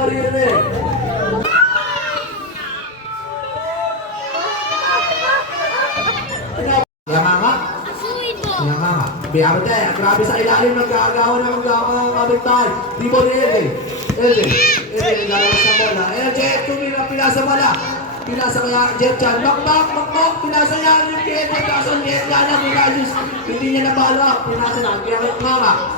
maririnig. Yamama. Yamama. Biyabot eh. Grabe sa ilalim ng gagawa ng kabintay. Di mo ni Ede. Ede. Ede. Lalawas na bola. Ede. Tumira. Pinasa bola. Pinasa kaya Jet Chan. Makmak. Makmak. Pinasa yan. Yung Ede. Kaso Jet Chan na. Hindi niya nabala. Pinasa na. Kaya Mama.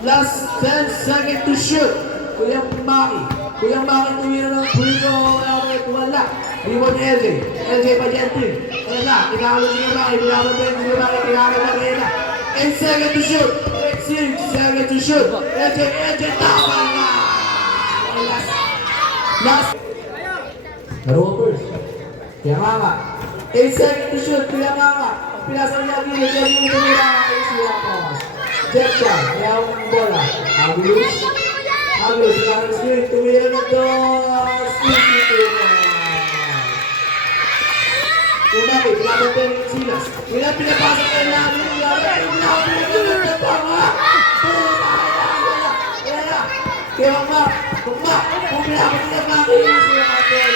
Last 10 seconds to shoot. Kuyang Maki. Kuyang Maki tumira ng Puyo. Wala. Di mo ni Ede. Ede pa Jet. Wala. Tinawag niya Maki. Tinawag niya Maki. Tinawag na kaya na. 8 seconds to shoot. 6 seconds to shoot. Ede. Tama na. Last. Rovers. Kaya Mama. 8 seconds to shoot. Kaya Mama. Pinasa niya dito. Kaya yung tumira. Jet Chan. Kaya ang bola. Agulus. Agulus. Ang screen. Tumira na to. Umaki, pinapatay ng Silas. Pinapasok na namin yung laban. Pinapasok na kaya Mama, kung pinapasok na Maki, siya natin.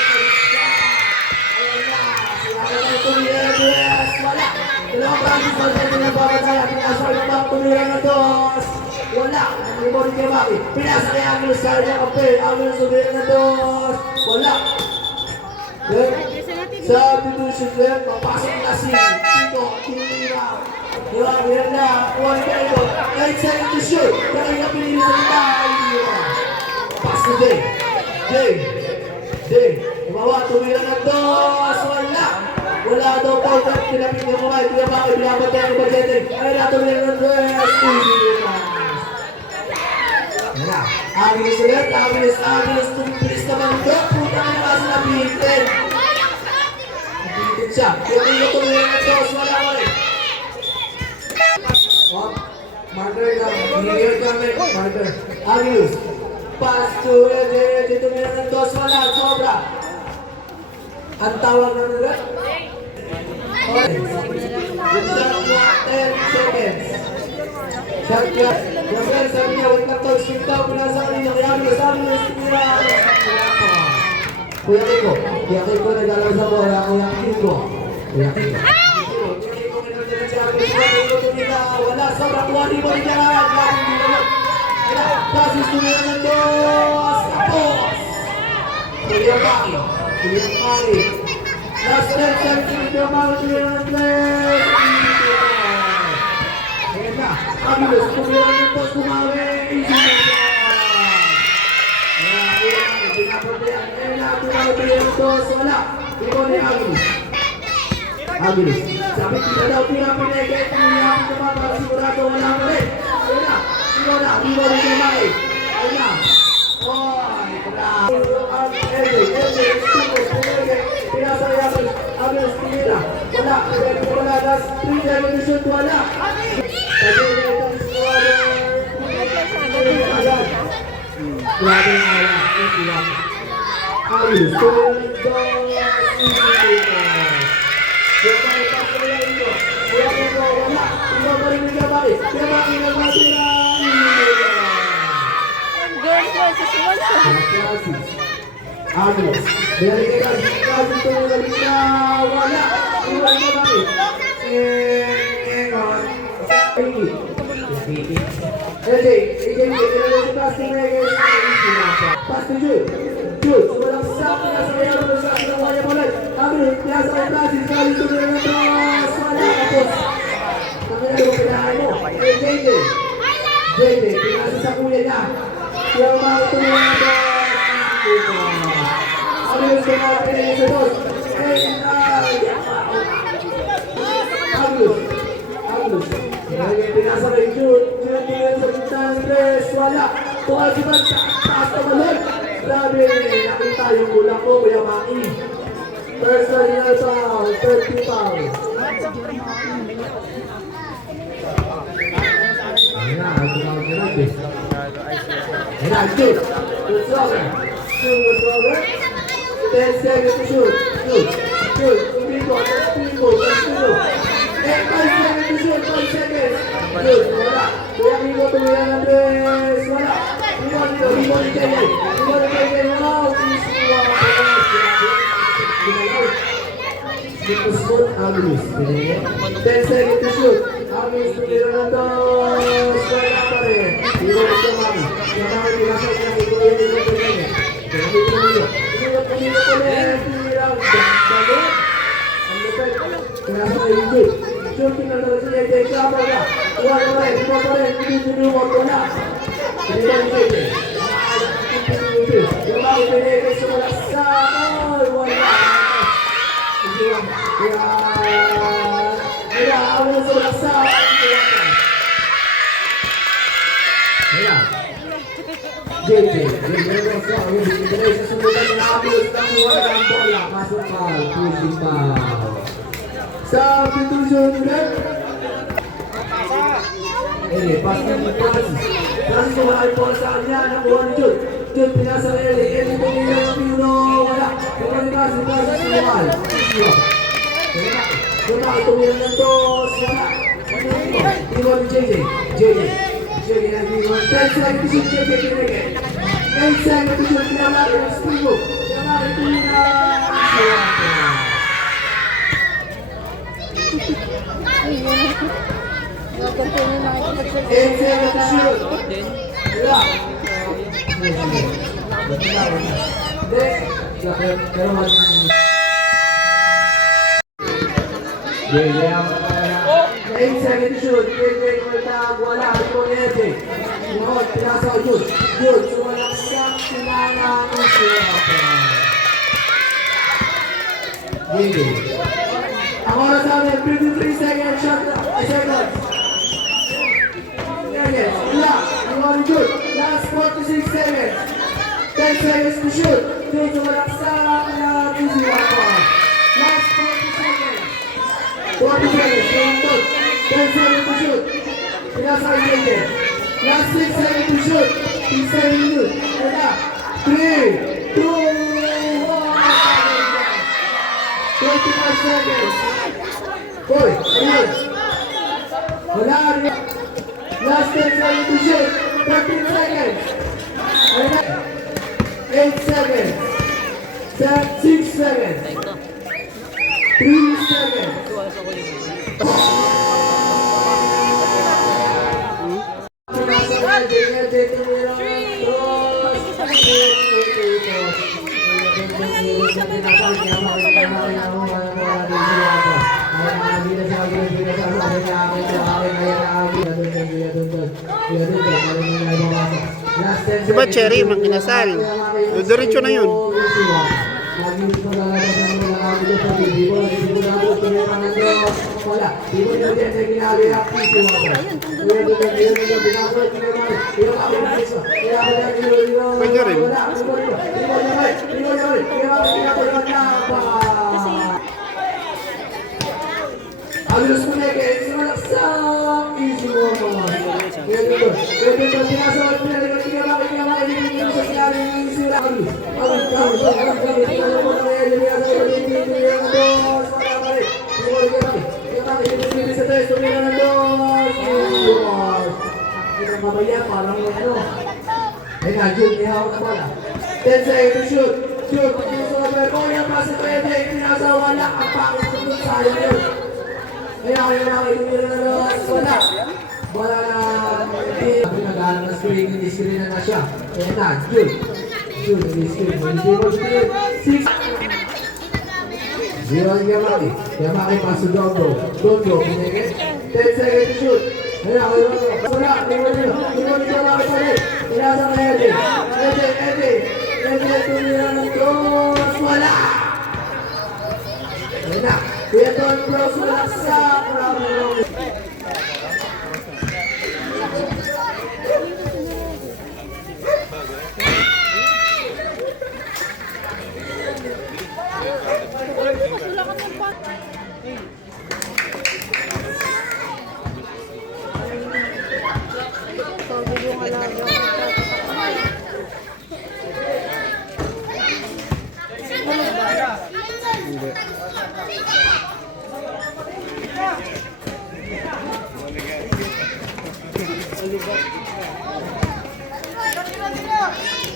Ayan na, siya natin tumira na dos. Wala. Dalawang practice pa siya pinapapatay. Pinasok na Maki, tumira na dos. Wala. Nag-rebound kay Maki. Pinasok na Agulus. Kaya niya kapil. Agulus tumira na dos. Wala. Substitution din, papasok na si Tito, tinira. Diba, meron na, 1 kayo, 8 seconds to shoot. Kaya nga pinili sa ita, tinira. Pass na Day. Ibawa, tumira na dos, wala. Wala daw po, pinapit niya mo kayo, pinapatay ang budgeting. Ay na, tumira na dos, tinira. Ayan na, Agulus ulit, Agulus, tumipilis naman doon, puta na yung kasi nabihitin. Siya, yung ito tumira ng dos, wala ko rin. Marker lang, hinigil kami, marker. Agulus, pass to Ede, tumira ng dos, wala, sobra. Ang tawag na nila? Okay. Good shot mo, 10 seconds. Shot clock. Gabriel, sabi niya, wait lang to, skip daw, pinasa kanina, kaya Agulus, tumira. Kuya Kiko nagalaw sa bola, Kuya Kiko. Wala, sobrang wali mo rin yan. Wala, pasis tumira ng dos. Tapos. Kuya Maki. Last 10 seconds, Kuya Maki tumira ng dos. Ayan na, Agulus tumira ng dos, tumawi. Wala. Ikaw ni Agulus. Sabi kita daw pinapinigay. Pinapinigay ka para sigurado wala mo rin. Wala. Ikaw na. Ikaw ni Kumay. Wala. Oy. Wala. Ede. Pinasa ni Agulus. Pinira. Wala. Wala. Last 3 seconds to shoot. Wala. Grabe nga lang. Agulus, tumira ng dos. Yung mga ipapalala ito. Kaya kung wala, ikaw pa rin nagkabali. Kaya Maki nagmatira. Agulus, binalik ka kasi tumira na wala. Iwan ka Maki. Ede, pass to Jude. Walang sabi na sa kaya ng sabi ng wala mo lang. Agulus, nasa kayo natin, kali tumira na dos. Wala kapos. Kamila mo pinahay mo. JJ, pinasa sa kuya niya. Kaya Maki tumira na dos. Agulus, pinapinay sa dos. Agulus. Pinasa kay Jude. Jude, tumira sa bintang tres. Wala. Tuwal si Bag. Taas na malon. Grabe, nakita yung ulang ko, Kuya Maki. Personal foul, 30 foul. Ayan na, tumawag na natin. Ayan na, shoot. Shoot, over. 10 seconds to shoot. Shoot. Tumigo. 5 seconds to shoot, 5 seconds. Shoot, wala. Kuya Kiko, tumira ng tres. Wala. Rebound ni JJ. Wow! Smooth Agnes. 10 seconds to shoot. Agnes tumira ng dos. Wala pa rin. Rebound ni Yamami. Yamami pinasok niya. Ituloy niya yung ganyan. Tumira ulit. Tirang. Dalit. Ang lupit. Pinasok niya yung shoot. Shooting na talaga si JJ. Kama na. Wala pa rin. Rebound pa rin. Rebound wala. Rebound ni JJ. Yamami pinigay sa wala sa. Wala. Kaya ako na sa laksa. Kaya JJ sa sumunod na abos ng wala ng bola. Pasok pa, pushing pa. Sa Peterson ulit. Pas ng Francis. Francis wala yung bola sa kanya. Nakuha ni Jude. Jude pinasa ng Eli. Eli pinila ng Pino. Wala. Pagkalikas ni Francis Lumal. Wala. Tumira ng dos. Wala. Iwan ni JJ. JJ ang iwan. 10 seconds to shoot. JJ pinigay. 10 seconds to shoot. Pinamari ng Springo. Pinamari Pina. Eight seconds to shoot. Wala. Eight seconds to shoot. JJ kumitag. Wala. Ito ni EJ. Yun. Pinasa ko Jude. Jude. Sumalaksak. Sinala ang JJ. Ang oras namin. 53 seconds. Seconds. Wala. Ang oras Jude. Last 46 seconds. 10 seconds to shoot. Jude. Sumalaksak na easy one. Last 40 seconds. 40 seconds. 10 seconds to shoot. Pinasa ang JJ. Last 6 seconds to shoot. 6 seconds to shoot. Wala. 3, 2, 1. 25 seconds. Boy, ayun. Wala. Last 10 seconds to shoot. 13 seconds. 8 seconds. 6 seconds. 3 seconds. Diba cherry, manginasal? Diretso na yun. Pwede rin. Agos mo na kayo, sumalaksak, easy mo mga. Pwede ba, pinasawal mo na rin, pinamaki, hindi mo sa sinari yung sila. Agos, mamaya, parang ano. Ayun na, Jude, may hawak na bola. 10 seconds to shoot. Jude, gusto ka ba? Kung yung pasa pwede, pinasawa lang. Ang pangit ko dun, sayang yun. Ayun na, tumira na doon. Wala. Bola na, pinag-alam na screen, hindi screen na siya. Ayun na, Jude. Jude, hindi screen. Hindi mo screen. 6. 0 ang Yamaki. Yamaki, paso Dogo. Dogo, pinigit. 10 seconds to shoot. Ayun na, wala. Hindi mo Yamaki pa rin. Pinasa ka Ede. Ede, tumira ng dos. Wala. Ayun na. Pietron Bros wala sa Bravo.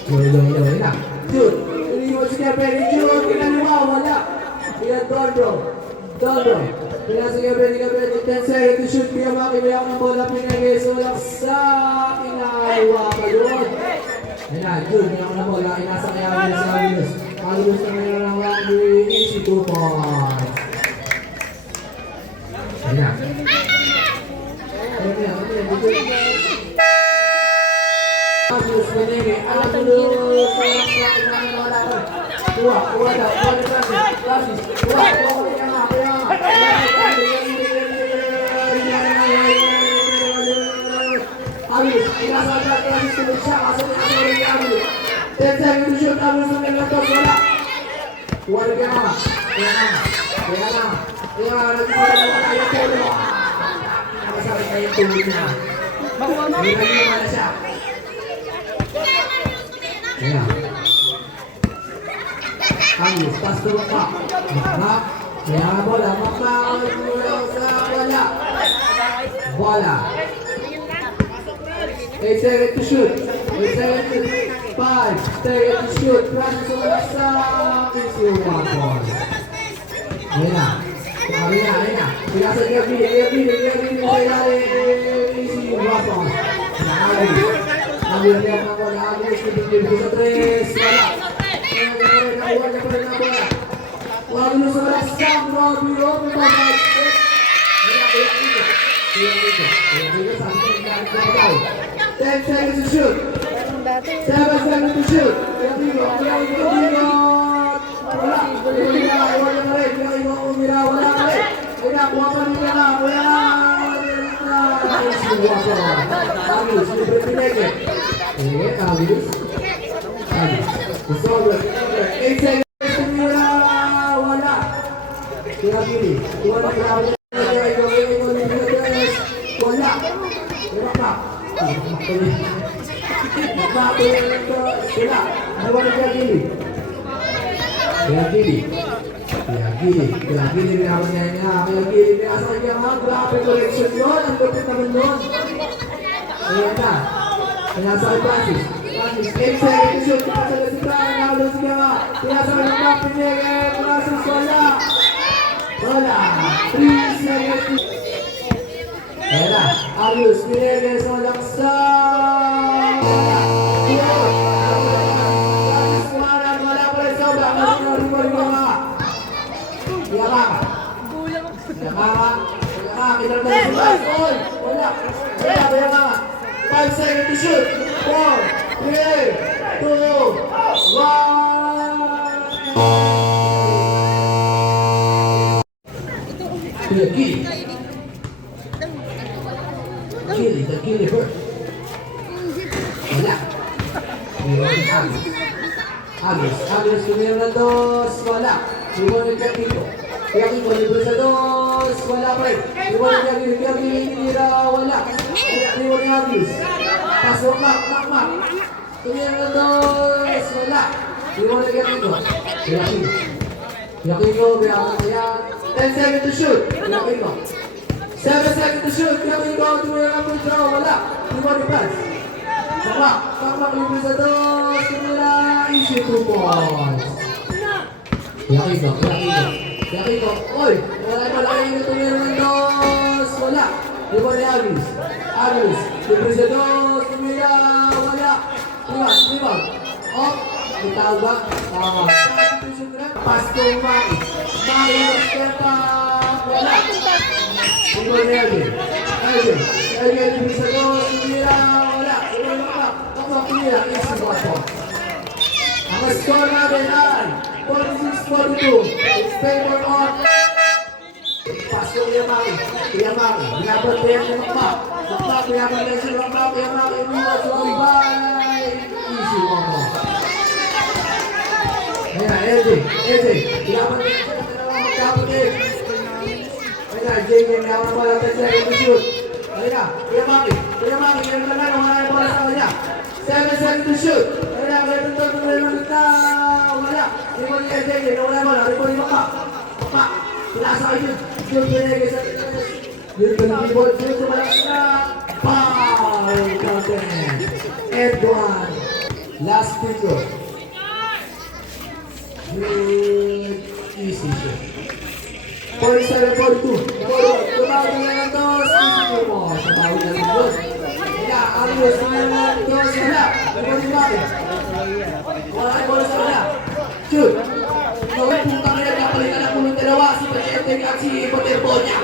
Yun na. Jude. Iniwan si Gabriel. Jude. Kinaliwa. Wala. Kaya Dondro. Kaya si Gabriel. 10 seconds to shoot. Kaya makibayak ng bola. Pinagay. Sulak sa kinaliwa pa yun. Ayun na. Jude. Kaya ng bola. Inasa kaya ng sa Willis. Malubos na ngayon ng 1 easy 2 points. Ayun na. Agus Benene, Agus, Agus, pas turun Pak. Mak, ya bola, wala. Bola. 8 seconds to shoot. 8 seconds to 5 seconds to shoot. Practice on sa easy 1 point. Ayun na. Pinasa niya, easy 1 point. Ambil dia ng bola, Agus, pinipili sa 3, wala. Lalu sebelah sang Robio membawa 10 seconds to shoot. 7 seconds to shoot. Kira kiri, wala. Bola, 3 seconds. Bola, Agus, Mireles, walang sa. Wala pa rin sa ba? Wala. 5 seconds to shoot. 4, 3, 2, 1. Kiri first. Wala. Agus, tumira ng 2, wala. Iwan ng Kiko. Kiko, libre sa 2, wala pa rin. Iwan ng Kiko, tira, wala. Iwan ng Agus. Pasok, mak. Tumira ng 2, wala. Iwan ng Kiko. Kiko, kaya 10 seconds to shoot. 7 seconds to shoot. Kiko, tumira ng Kiko, wala. Iwan ng pass. Mak, libre sa 2, tumira, easy 2 points. Kiko. Oy, wala yung tumira ng 2, wala. Iwan ni Agus, libre sa 2, tumira, wala. Iwan. Off, itawag ba? Tama. Pass to Maki. Step up, wala. Iwan ni Agus, libre sa 2, tumira, wala. Iwan pa. Tumira, easy 1 point. Ang score natin ay 46-42. It's favor on. Pasko Kuya Maki. Binabat pa yan ng Mak. Binabat na siya ng Mak. Kuya Maki. Umiwas. Bye. Easy one more. Ayan, LJ. Binabat na siya ng magkapatid. Ayan, JJ. Binabat mo lang 10 seconds to shoot. Ayan, Kuya Maki. Yan na lang. Wala yung bola sa kanya. 7 seconds to shoot. Ayan, wala. Iwan niya JJ. Wala mo lang. Iwan niya Mak. Pinasa kayo. Yung pinagay sa yung pinag-ball. Yung tumalak na. Foul. Content. And 1. Last free throw. Good. Easy shot. 47-42. Tumawag na lang ito. Easy mo. Sa tawag na lang yun. Kaya, Arius, tumawag ito. Wala. Wala ay bola sa wala. Shoot. Gawin putang ina, kapalitan ang kulong dalawa. Si Pachete at si Poterbonia.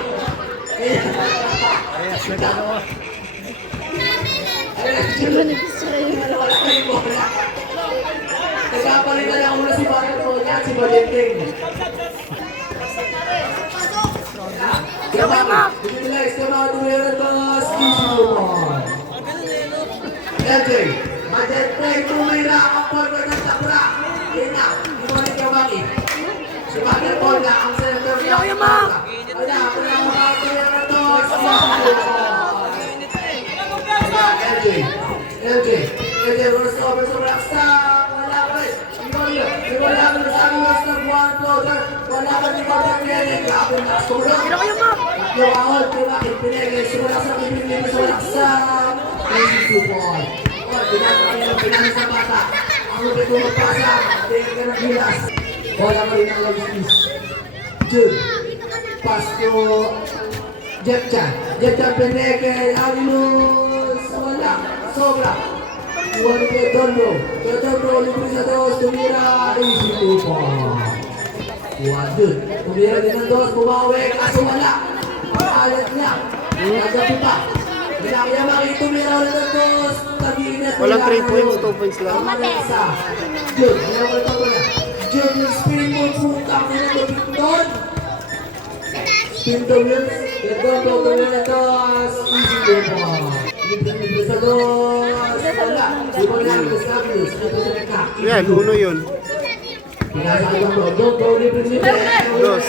Wala kayong bola. Nagkapalitan ang ulo si Poterbonia at si Pachete. Kaya utilize ka mga tumira ito easy mo. LJ, Majete, tumira ang forward ng Sakura. Yan na, ibalik ka Maki. Si Maki Bola, ang center niya. Wala, wala mga tumira ito easy mo. LJ, runs over sa Blackstock. Wala ka rin. Wala ka rin sa aking mas nag-one floater. Wala ka rin ba pinili? Grabe na sulong. Yung ahol, pinakit, pinili. Simula sa pinili sa Blackstock. Easy 2 point. Pinali sa bata. Ang lupit mo magpasa. Tingin ka ng gilas. Wala ka rin ang lobis. Jude. Pass to Jepchan. Jepchan pinili. Arilus. Wala. Sobra. Iwan kay Dondo. Kay Dondo, libre sa dos. Tumira. Easy 2 point. Jude. Tumira din ng dos. Bumawi. Kaso wala. Alat niya. Nagabi pa. Kaya makitumira ulit ng dos. Walang 3 points, 2 points lang. Jude, Jude, yung spin mo putang nila lupit doon. Spin to wheels. Ito, tumira na dos. Easy 2 point. Libre sa dos. Wala. Di mo lang, Gustavus. Yan, uno yun. Pinasa ka Dondo, libre. Dos.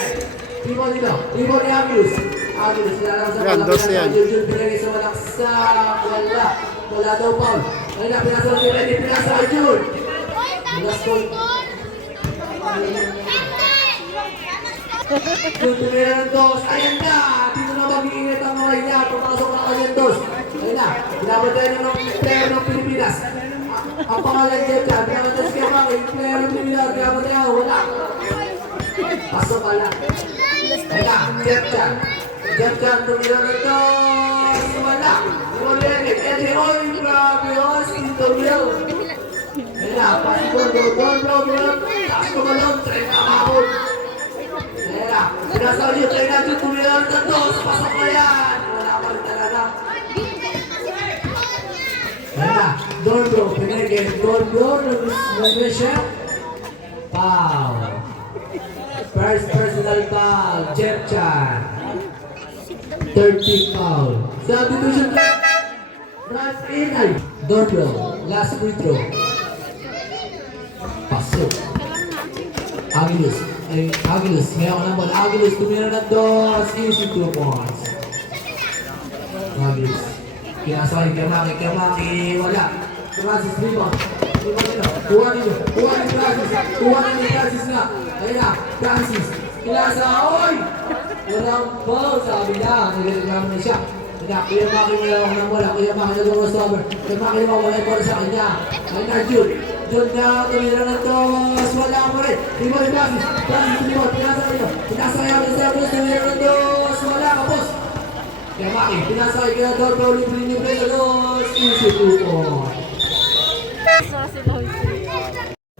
Timo nito, Timo ni Agus. Agus, nilalang sa Yan, dos yan. Jude, pinagay sa malaksak. Wala. Wala daw Paul. Ay na, pinasa ni Reddy, pinasa kay Jude. Last point. Jude, tumira ng dos. Ayan na! Dito na mag-iinit ang mga niya. Pumasok na kanyang dos. Ayan na, pinapatay na ng player ng Pilipinas. Ang pangalan niya dyan, pinapatay si Kemang, yung player ng Pilipinas, pinapatay ako, wala. Pasok pala. Ayan na, Jepchan. Jepchan, tumira ng dos. Wala. Ulit. Edi, oy, grabe, oy, Stinto Will. Ayan na, pasi Dondo, taas ko malong, try na kahapon. Ayan na, sinasaw niyo, try na dyan, tumira ng dos, pasok na yan. Wala pa rin talaga. Ayan na, Dondo, pinagin, Dondo, nag-shot. Foul. First personal foul, Jepchan. 13 foul. Substitution. Runs in ay Dondo. Last free throw. Pasok. Agilus. Ay, Agilus. Ngayon ng bola. Agilus. Tumira ng dos. Easy 2 points. Agilus. Kinasakay. Kamaki. Wala. Francis rebound. Kuha ni Francis nga. Ayun na. Francis. Kinasa. Oy! Walang ball. Sabi niya. Nagreklamo na siya. Kuya Maki mo lang ng bola. Kuya Maki na lumos over. Kuya Maki na wala yung bola sa kanya. Ayun na, Jude. Jude na tumira ng dos. Wala mo rin. Di mo rin Francis. Pinasa kayo. Pinasa kayo. Tumira ng dos. Wala ka, boss. Kuya Maki. Pinasa kayo. Kaya Dordo. Libre sa dos. Easy 2 points.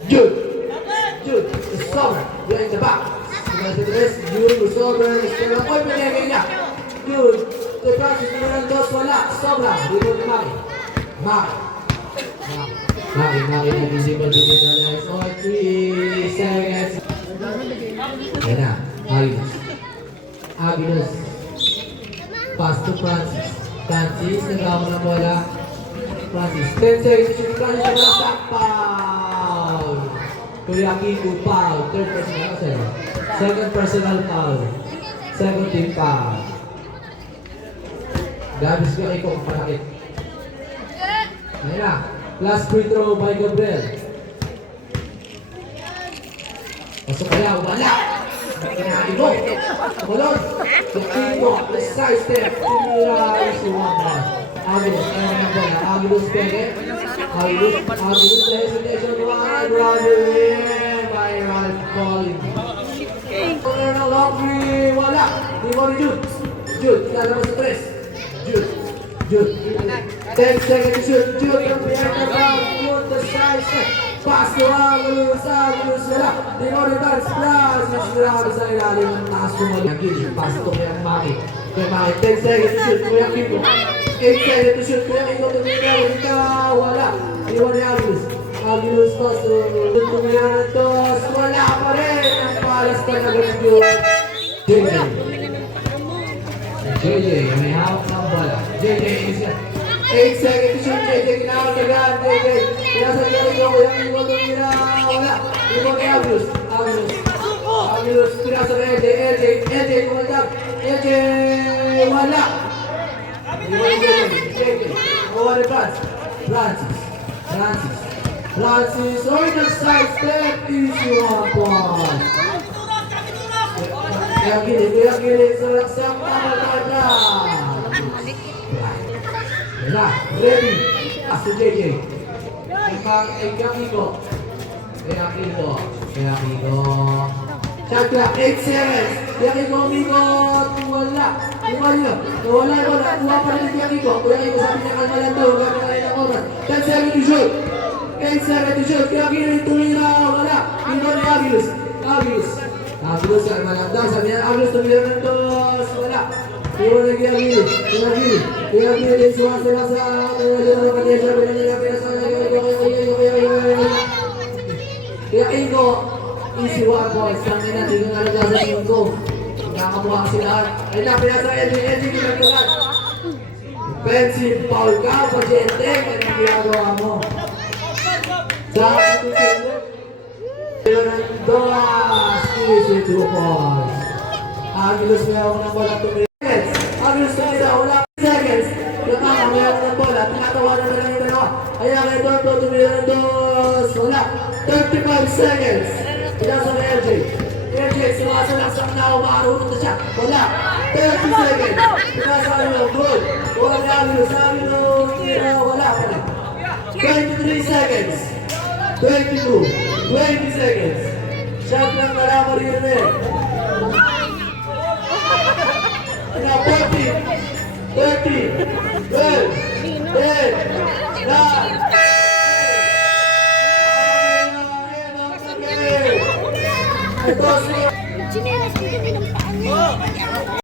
Jude. Summer. Behind the back. Jude. Summer. Oy, pinagay niya. Jude. The Francis ng dos. Wala. Sobra. Dito ni Maki. Maki nag-visible din na nice. 3 seconds. Yan na. Agilus. Pass to Francis. Francis. Nagawa ng bola. Francis. 10 seconds. Francis na wala sa foul. Kuya Kiko foul. Third personal foul. Second personal foul. Second team foul. Gabis ka Kiko kung panakit. Ayan na. Last free throw by Gabriel. Pasok kaya. Wala. Kinain mo. Malon. Kiko. Side step. Tumira. Isi 1 pass. Agilus. Ayan ang bola. Agilus pwede. Agilus hesitation one, Roger in by Ralph Collins. Corner ng Longry, wala. Di mo ni Jude. Jude, lalabas sa tres. Jude. 10 seconds to shoot. Jude, yung behind the ground. Jude, the side step. Pass to Agilus wala. Di mo ni Dance, plus. Isirado sa ilalim ng taas kumali. Agilus, pass to Kuya Maki. Kuya Maki, 10 seconds to shoot. Kuya Kiko. 8 seconds to shoot. Kuya Kiko, tumira. Wala. Di mo ni Agilus. Agilus toss. Tumira ng toss. Wala pa rin. Ang palas talaga ng Jude. JJ, may hawak ng bola. JJ, is 8 seconds to shoot. JJ, kinakatagaan. JJ, pinasagyan ko. Kuya Kiko, tumira. Wala. Di mo ni Agilus. Agilus, pinasagyan. LJ, kumaldag. LJ, wala. Di mo ni JJ. Kuha ni Francis, oy, nag-side step, easy one point. Kaya gilid, sarap tama. Ready, pass to JJ. Kaya Kiko. Shot clock, 8 seconds. Kaya Kiko, wala. Kuha pa rin Kaya Kiko. Kuya Kiko, sabi niya kalmalan daw, gagawin ng oras. 10 seconds to shoot. 8 seconds to shoot. Kaya Kiko, tumira, wala. Kiko ni Agilus, kalmalan daw. Sabi niya, Agilus, tumira ng dos, wala. Kiko ni Kaya Kiko, suwasala sa Kaya Kiko, easy one points. Tangin na, dito na lang sa linggo. Nakamuha sila. Ay na, pinasa LG ginagalan. Offensive foul ka, pasyente. Anong ginagawa mo? Sa susunod. Fernandoas, easy 2 points. Agilus may ako ng bola 2 seconds. Agilus tumira, wala 2 seconds. Nakaka, may ako ng bola. Tinatawanan na lang yung dalawa. Ayan, kay Tonto, tumira ng dos. Wala. 35 seconds. Pinasa na LJ. LJ, sumasalang sa mga umarunod na siya. Wala. 30 seconds. Pinasa na good. Wala na Agilus. Wala pa rin. 23 seconds. 22. 20 seconds. Shot lang wala pa rin rin. 40. 30. 12. 10. 9. Ito si